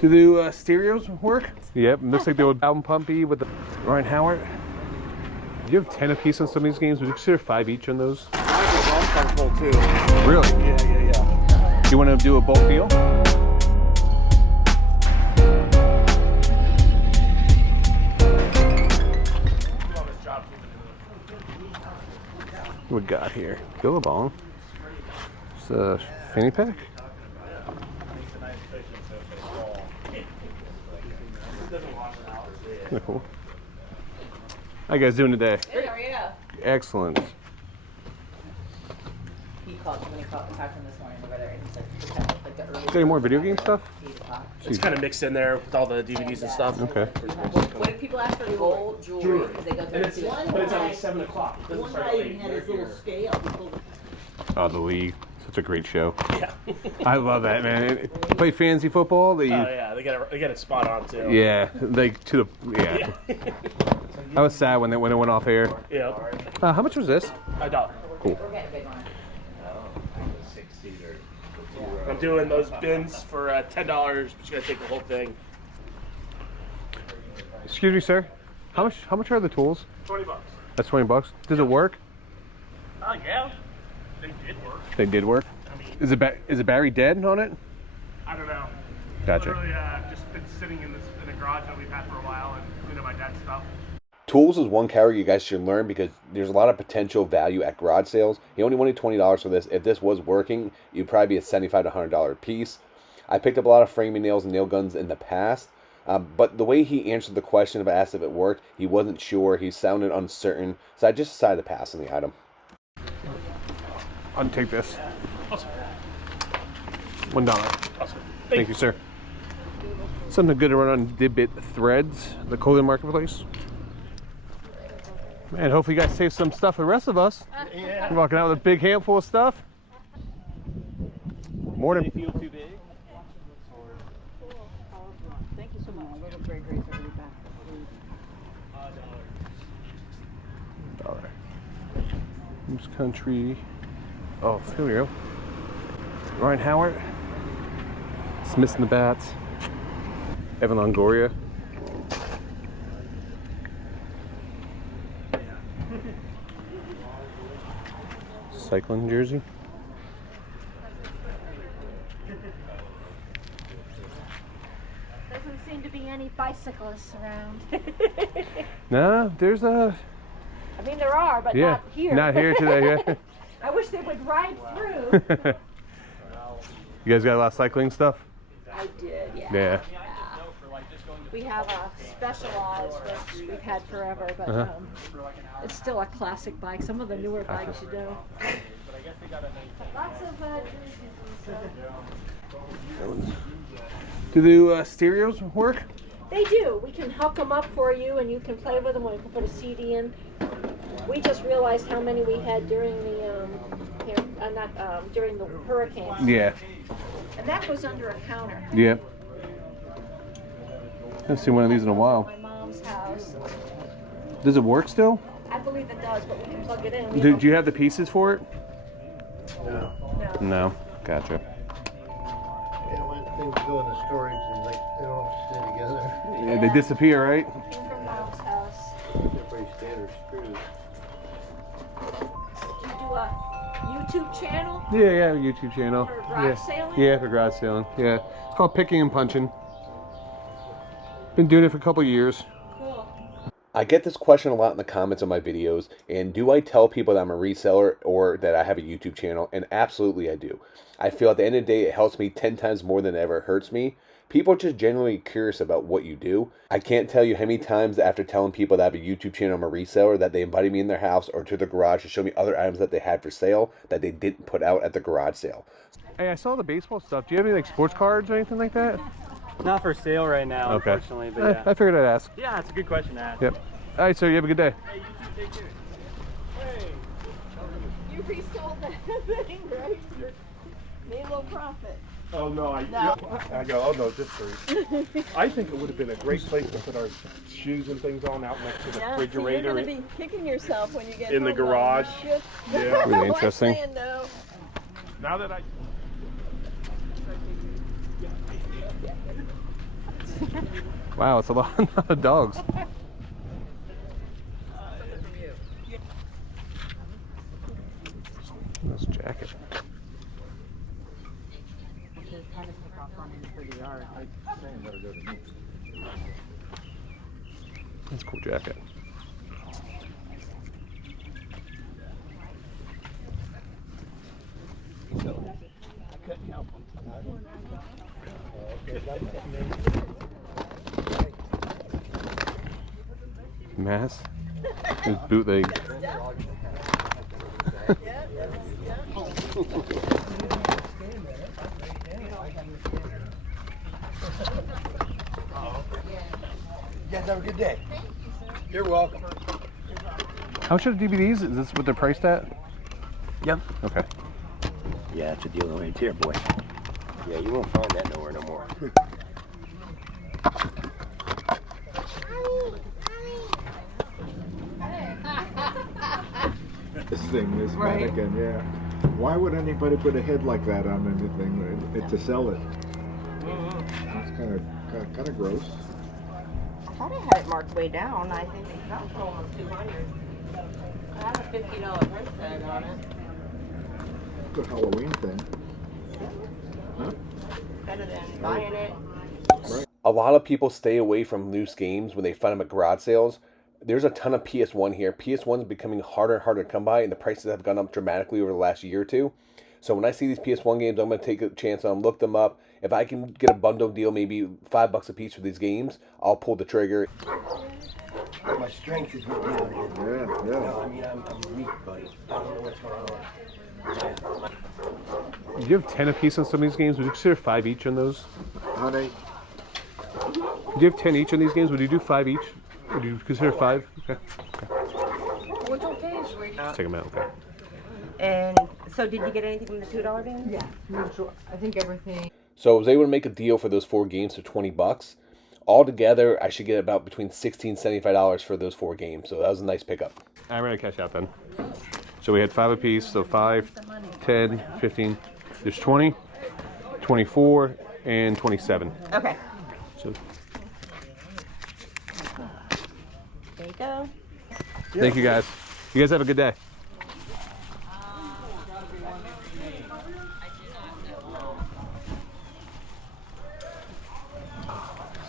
Do the stereos work? Yep, looks like the old album pumpy with the Ryan Howard. You have 10 apiece on some of these games. Would you consider 5 each on those? I'm full too. Really? Yeah. Do you want to do a bulk deal? What we got here? Billabong. It's a fanny pack. Kind of cool. How you guys doing today? Good, how are you? Excellent. He called when he talked to him this morning over there, and he said like the early. Got any more video game stuff? 8 o'clock. It's kind of mixed in there with all the DVDs and stuff. Okay. What did people ask for? Gold jewelry. Because they go And it's, through but it's only 7 o'clock. It doesn't One start guy till even 8 had his little scale. Oh, The League. Such a great show. Yeah. I love that, man. Play fantasy football. They, Oh yeah, they get it spot on too. yeah, like to the yeah. I was sad when it went off air. Yeah. How much was this? $1. Cool. We're getting a big one. I'm doing those bins for $10, but you gotta take the whole thing. Excuse me, sir. How much are the tools? $20. That's $20. Does it work? Yeah. They did work. They did work. I mean, Is the battery dead on it? I don't know. Gotcha. Literally, just been sitting in the garage that we've had for a while and cleaning my dad's stuff. Tools is one category you guys should learn because there's a lot of potential value at garage sales. He only wanted $20 for this. If this was working, you'd probably be a $75 to $100 piece. I picked up a lot of framing nails and nail guns in the past, but the way he answered the question if I asked if it worked, he wasn't sure. He sounded uncertain, so I just decided to pass on the item. I'll take this. Awesome. $1. Awesome. Thank you, sir. Something good to run on Dibit Threads, the clothing marketplace. Man, hopefully you guys save some stuff for the rest of us. Yeah. You're walking out with a big handful of stuff. Morning. Feel too big? Thank you so much. We're very grateful to be back. $1. Who's country? Oh, here we go. Ryan Howard. Smiths and the Bats. Evan Longoria. Cycling jersey. Doesn't seem to be any bicyclists around. No, there's a. I mean, there are, but Yeah, not here. not here today. Yeah. I wish they would ride through. You guys got a lot of cycling stuff? I did, yeah. Yeah. We have a Specialized, which we've had forever, but it's still a classic bike. Some of the newer bikes, you know. Lots of Do the stereos work? They do. We can hook them up for you, and you can play with them. We can put a CD in. We just realized how many we had during the during the hurricanes. Yeah. And that goes under a counter. Yeah. I haven't seen one of these in a while. My mom's house. Does it work still? I believe it does, but we can plug it in. Do you have the pieces for it? No. No. Gotcha. Yeah, when things go into storage and they don't all stay together. Yeah, they disappear, right? Came from mom's house. They're pretty standard screws. Do you do a YouTube channel Yeah, YouTube channel. for garage sailing? Yeah, for garage sailing. Yeah. It's called Picking and Punching. Been doing it for a couple of years. Cool. I get this question a lot in the comments on my videos, and do I tell people that I'm a reseller or that I have a YouTube channel? And absolutely I do. I feel at the end of the day, it helps me 10 times more than it ever hurts me. People are just genuinely curious about what you do. I can't tell you how many times after telling people that I have a YouTube channel, I'm a reseller, that they invited me in their house or to the garage to show me other items that they had for sale that they didn't put out at the garage sale. Hey, I saw the baseball stuff. Do you have any like sports cards or anything like that? Not for sale right now, Okay. unfortunately, but yeah. I figured I'd ask. Yeah, it's a good question to ask. Yep. All right, so you have a good day. Hey, you too, take care. You resold that thing, right? Made a little profit. Oh no, I go, oh no, just free. I think it would have been a great place to put our shoes and things on out next to the Yeah, refrigerator. you're going to be kicking yourself when you get in the home, though. garage. Good. Yeah. Really interesting. I'm saying, no. Now that I Wow, it's a lot of dogs. Nice jacket. That's a cool jacket. Mass? His bootleg. You guys have a good day. You're welcome. How much are the DVDs? Is this what they're priced at? Yep. Okay. Yeah, it's a deal right here, boy. Yeah, you won't find that nowhere no more. This thing, this mannequin, yeah. Why would anybody put a head like that on anything to sell it? It's kind of gross. I thought I had it marked way down. I think it's not for almost 200. I have a $50 price tag on it. Good Halloween thing. Huh? Better than buying it. A lot of people stay away from loose games when they find them at garage sales. There's a ton of PS1 here. PS1 is becoming harder and harder to come by, and the prices have gone up dramatically over the last year or two. So when I see these PS1 games, I'm going to take a chance on them, look them up. If I can get a bundle deal, maybe $5 a piece for these games, I'll pull the trigger. My strength is with you. Yeah, yeah. No, I mean, I'm weak, buddy. I don't know what's going on. Do you have 10 apiece on some of these games? Would you consider 5 each on those? Honey, Do you have 10 each on these games? Would you do 5 each? Would you consider 5? Okay. What's okay, sweetie? Just take them out, okay. And so did you get anything from the $2 bin? Yeah, I think everything. So I was able to make a deal for those 4 games for $20. Altogether, I should get about between $16 and $75 for those 4 games. So that was a nice pickup. I'm ready to cash out then. So we had 5 apiece, so 5, 10, 15. There's 20, 24, and 27. Okay. So There you go. thank you guys. You guys have a good day.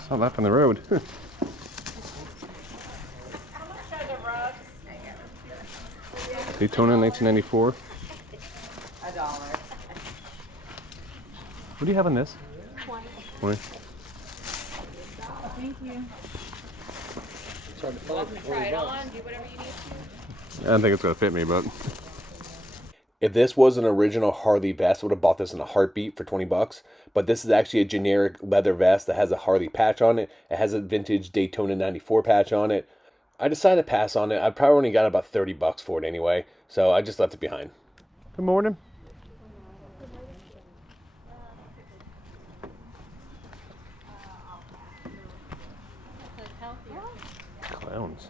Saw that from the road. Daytona 1994. $1. What do you have on this? 20. Thank you. It's hard to find for $20. Do whatever you need. I don't think it's gonna fit me, but If this was an original Harley vest, I would have bought this in a heartbeat for $20. But this is actually a generic leather vest that has a Harley patch on it. It has a vintage Daytona 94 patch on it. I decided to pass on it. I probably only got about $30 for it anyway, so I just left it behind. good morning. Clowns.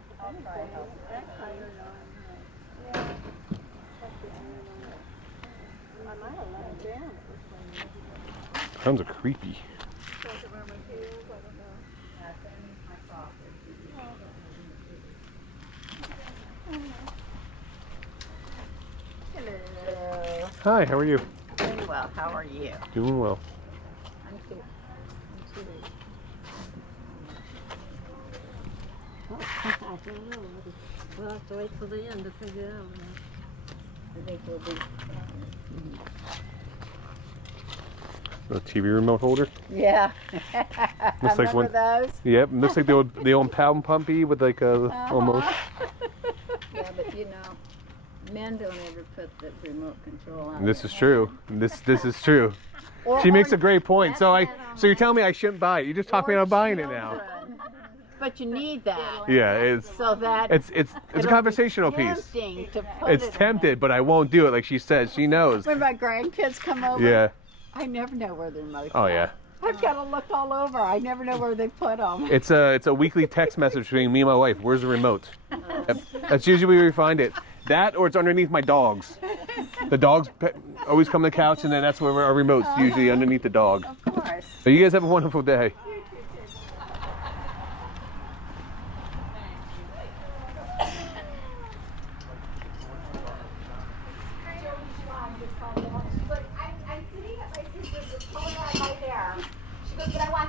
Clowns are creepy. Hello. Hi, how are you? Doing well. How are you? Doing well. I'm good. I don't know. We'll have to wait till the end to figure out. I think we'll be. A TV remote holder. Yeah. Looks like one. Those? Yep, looks like the old Pound Pumpy with like a almost. Yeah, but you know, men don't ever put the remote control on. This is true. This is true. She makes a great point. So you're telling me I shouldn't buy it? You just talked me into buying it now. But you need that. Yeah, it's So that it's a conversational piece. tempting to put It's it in tempted, but I won't do it. Like she says, she knows. there. When my grandkids come over, Yeah. I never know where their remotes Oh are. yeah. I've got to look all over. I never know where they put them. It's a weekly text message between me and my wife. Where's the remote? Yep. That's usually where we find it. That or it's underneath my dogs. The dogs always come to the couch, and then that's where our remote's usually underneath the dog. Of course. So you guys have a wonderful day.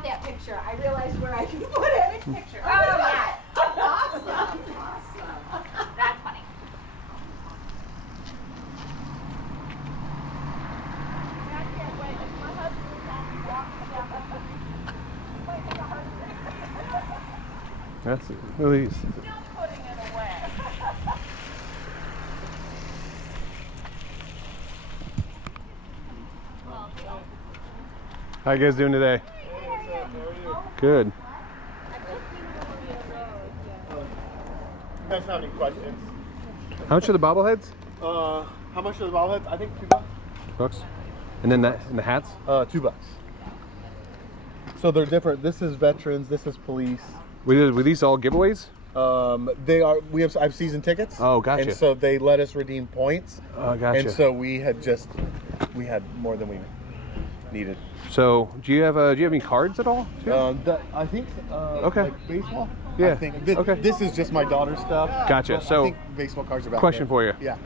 got that picture. I realized where I can put it. Which picture? Oh, yeah. Awesome. Awesome. That's funny. That's really. How you guys doing today? Good. You guys have any questions? How much are the bobbleheads? How much are the bobbleheads? I think $2. And then the hats? $2. So they're different. This is veterans. This is police. Were these all giveaways? They are. I have season tickets. Oh, gotcha. And so they let us redeem points. Oh, gotcha. And so we had more than we needed. So do you have any cards at all? Too? I think. Okay. Like baseball. Yeah. I think Okay. This is just my daughter's stuff. Gotcha. I So think baseball cards are back question there. for you. Yeah.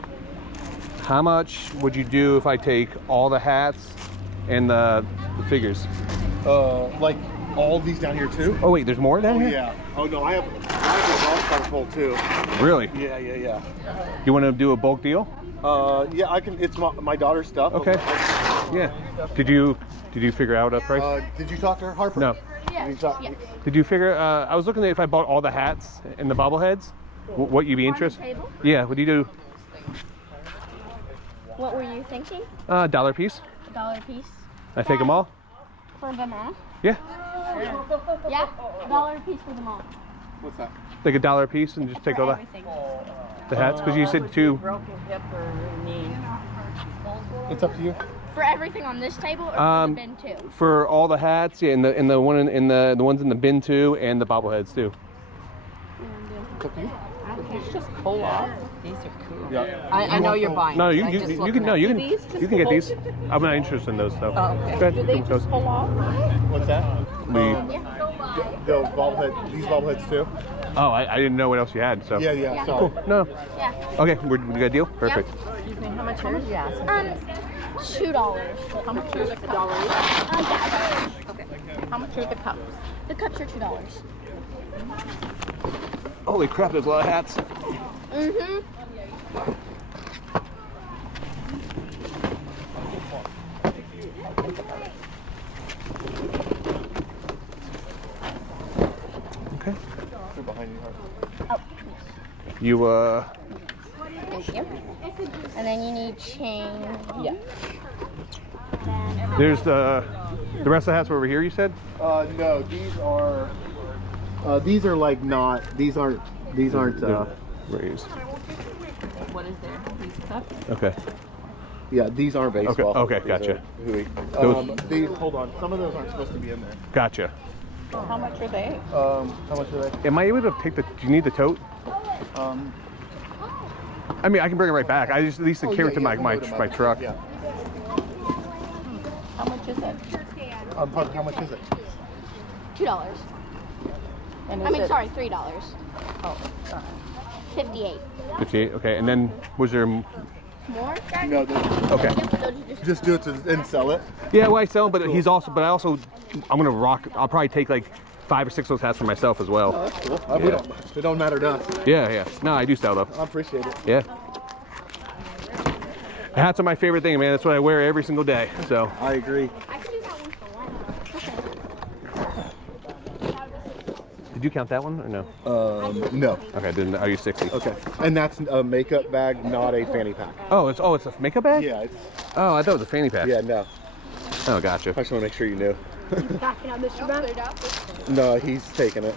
How much would you do if I take all the hats and the figures? Like all these down here too. Oh wait, there's more down here? Yeah. Oh no, I have a golf cart full too. Really? Yeah. You want to do a bulk deal? Yeah, I can. It's my daughter's stuff. Okay. Yeah. Did you figure out a price? Did you talk to her, Harper? No. Did you figure? I was looking at if I bought all the hats and the bobbleheads, what you'd be interested? Yeah. What do you do? What were you thinking? $1 piece. $1 piece. I take them all. For them all? Yeah. Yeah, $1 piece for them all. What's that? Like $1 a piece and just take all the hats because you said 2. Broken hip or knee. It's up to you. For everything on this table or for the bin too? For all the hats, yeah, and the one in the ones in the bin too, and the bobbleheads too. It's up to you. It's just pull off. These are cool. Yeah. I know you're buying. No, you I'm just can looking at you these. can get these. I'm not interested in those though. Oh, okay. Do they just pull off? What's that? The bobblehead. These bobbleheads too. Oh, I didn't know what else you had. So Yeah. So cool. No. Yeah. Okay, we got a deal. Perfect. Excuse me, how much are you asking? $2. How much are the dollars? Okay. How much are the cups? The cups are $2. Holy crap! There's a lot of hats. Mm-hmm. Okay. they're behind you, Harper. Oh. You Thank you. And then you need change. Yeah. There's the rest of the hats were over here. You said? No, these are like not. These aren't. Raised. What is there? These cups? Okay. Yeah, these aren't baseball. Okay, These gotcha. are hooey. These. Hold on. Some of those aren't supposed to be in there. Gotcha. How much are they? How much are they? Am I able to take the? Do you need the tote? I mean, I can bring it right back. I just at least carry it to my truck. Yeah. How much is it? Harper, how much is it? $2. And I mean, it... sorry, $3. Oh, sorry. 58. 58. Okay, and then was there? More? No. Okay. Just do it and sell it. Yeah, well, I sell them, but I'm gonna rock. I'll probably take like 5 or 6 of those hats for myself as well. Oh, that's cool. Yeah. It don't matter to us. Yeah. No, I do sell them. I appreciate it. Yeah. The hats are my favorite thing, man. That's what I wear every single day. So. I agree. I can do that one for $1. Did you count that one or no? No. Okay, then I'll use 60. Okay. And that's a makeup bag, not a fanny pack. Oh, it's a makeup bag? Yeah. It's, oh, I thought it was a fanny pack. yeah. No. Oh, gotcha. I just want to make sure you knew. Backing up, Mr. Brown? No, he's taking it.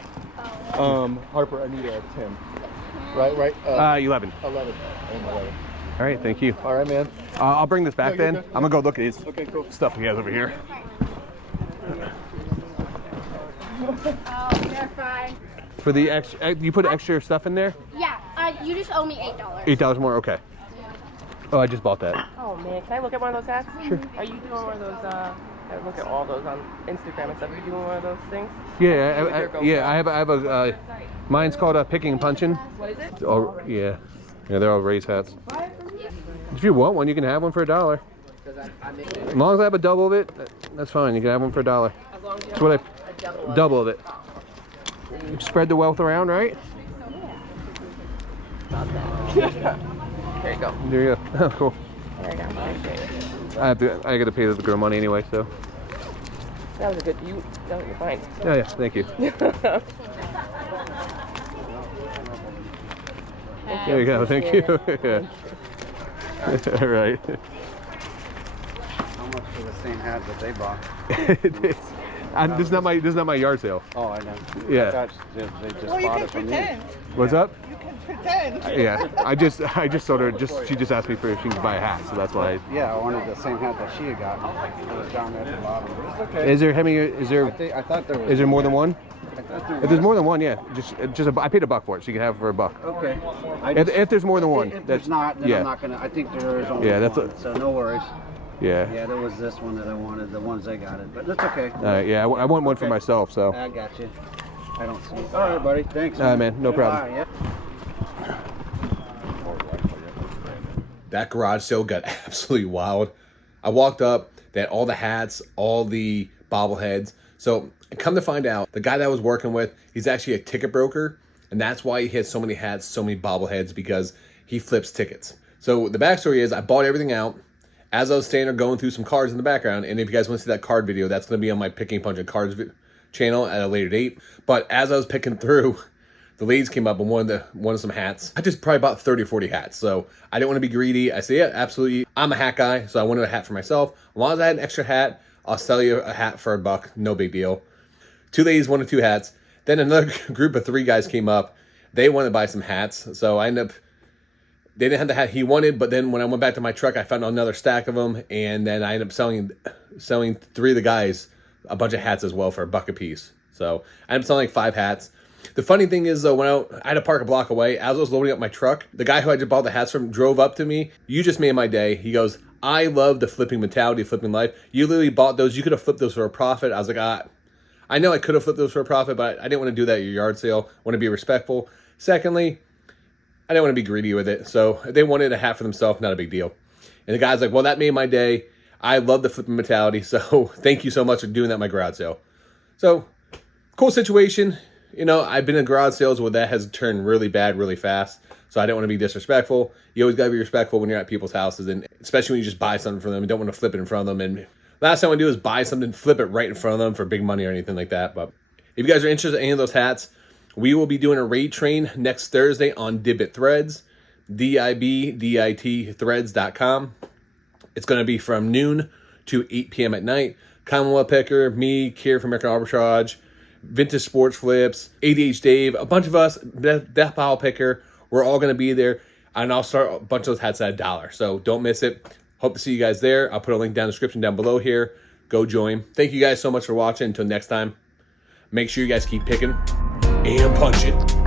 Harper, I need a 10. Right. 11. 11. All right, thank you. All right, man. I'll bring this back No, you're then. good. I'm gonna go look at his Cool. stuff he has over here. Oh, you're fine. For the extra, you put extra stuff in there? Yeah, you just owe me $8. $8 more. Okay. Oh, I just bought that. Oh man, can I look at one of those hats? Sure. Are you doing one of those? I look at all those on Instagram and stuff. Are you doing one of those things? Yeah, I have a. Mine's called Picking and Punching. What is it? Oh, yeah, they're all raised hats. If you want one, you can have one for $1. As long as I have a double of it, that's fine. You can have one for $1. That's what Double of it. Spread the wealth around, right? There you go. There you go. Oh, cool. There you go. Appreciate it. I got to pay the girl money anyway, so. That was a good. You're fine. Oh yeah, thank you. There you go. Thank you. Yeah. All right. How much for the same hat that they bought? This is not my yard sale. Oh, I know. Yeah. I thought they just bought it from you. What's up? You can pretend. Yeah. I just told her she just asked me for if she could buy a hat, so that's why. Yeah, I wanted the same hat that she had gotten. It was down there at the bottom. It's okay. Is there how many? Is there? I thought there was. Is there more than one? I thought there was. If there's more than one, yeah. I paid $1 for it, so you can have it for $1. Okay. If there's more than one, if there's not, then I'm not gonna. I think there is only one. So no worries. Yeah. Yeah, there was this one that I wanted. The ones I got it, but that's okay. Yeah, I want one for myself, so. I got you. I don't see it. All right, buddy. Thanks. All right, man. No problem. Bye, yeah. That garage sale got absolutely wild. I walked up, they had all the hats, all the bobbleheads. So come to find out, the guy that I was working with, he's actually a ticket broker. And that's why he has so many hats, so many bobbleheads, because he flips tickets. So the backstory is I bought everything out. As I was standing there going through some cards in the background, and if you guys want to see that card video, that's going to be on my Picking and Punching Cards channel at a later date. But as I was picking through, the ladies came up and wanted some hats. I just probably bought 30 or 40 hats, so I didn't want to be greedy. I said, yeah, absolutely. I'm a hat guy, so I wanted a hat for myself. As long as I had an extra hat, I'll sell you a hat for $1. No big deal. 2 ladies wanted 2 hats. Then another group of 3 guys came up. They wanted to buy some hats, so I ended up. They didn't have the hat he wanted, but then when I went back to my truck, I found another stack of them, and then I ended up selling 3 of the guys a bunch of hats as well for $1 a piece. So I ended up selling like 5 hats. The funny thing is, though, when I had to park a block away, as I was loading up my truck, the guy who I just bought the hats from drove up to me. You just made my day. He goes, I love the flipping mentality, flipping life. You literally bought those. You could have flipped those for a profit. I was like, I know I could have flipped those for a profit, but I didn't want to do that at your yard sale. I want to be respectful. Secondly, I didn't want to be greedy with it. So if they wanted a hat for themselves, not a big deal. And the guy's like, well, that made my day. I love the flipping mentality. So thank you so much for doing that at my garage sale. So cool situation. You know, I've been in garage sales where that has turned really bad really fast. So I don't want to be disrespectful. You always got to be respectful when you're at people's houses, and especially when you just buy something from them and don't want to flip it in front of them. And last thing I want to do is buy something, flip it right in front of them for big money or anything like that. But if you guys are interested in any of those hats, we will be doing a raid train next Thursday on Dibbit Threads, DIBDIT threads.com. It's going to be from noon to 8 p.m. at night. Commonwealth Picker, me, Kier from American Arbitrage, Vintage Sports Flips, ADH Dave, a bunch of us, Death Pile Picker. We're all going to be there. And I'll start a bunch of those hats at $1. So don't miss it. Hope to see you guys there. I'll put a link down in the description down below here. Go join. Thank you guys so much for watching. Until next time, make sure you guys keep picking and punching.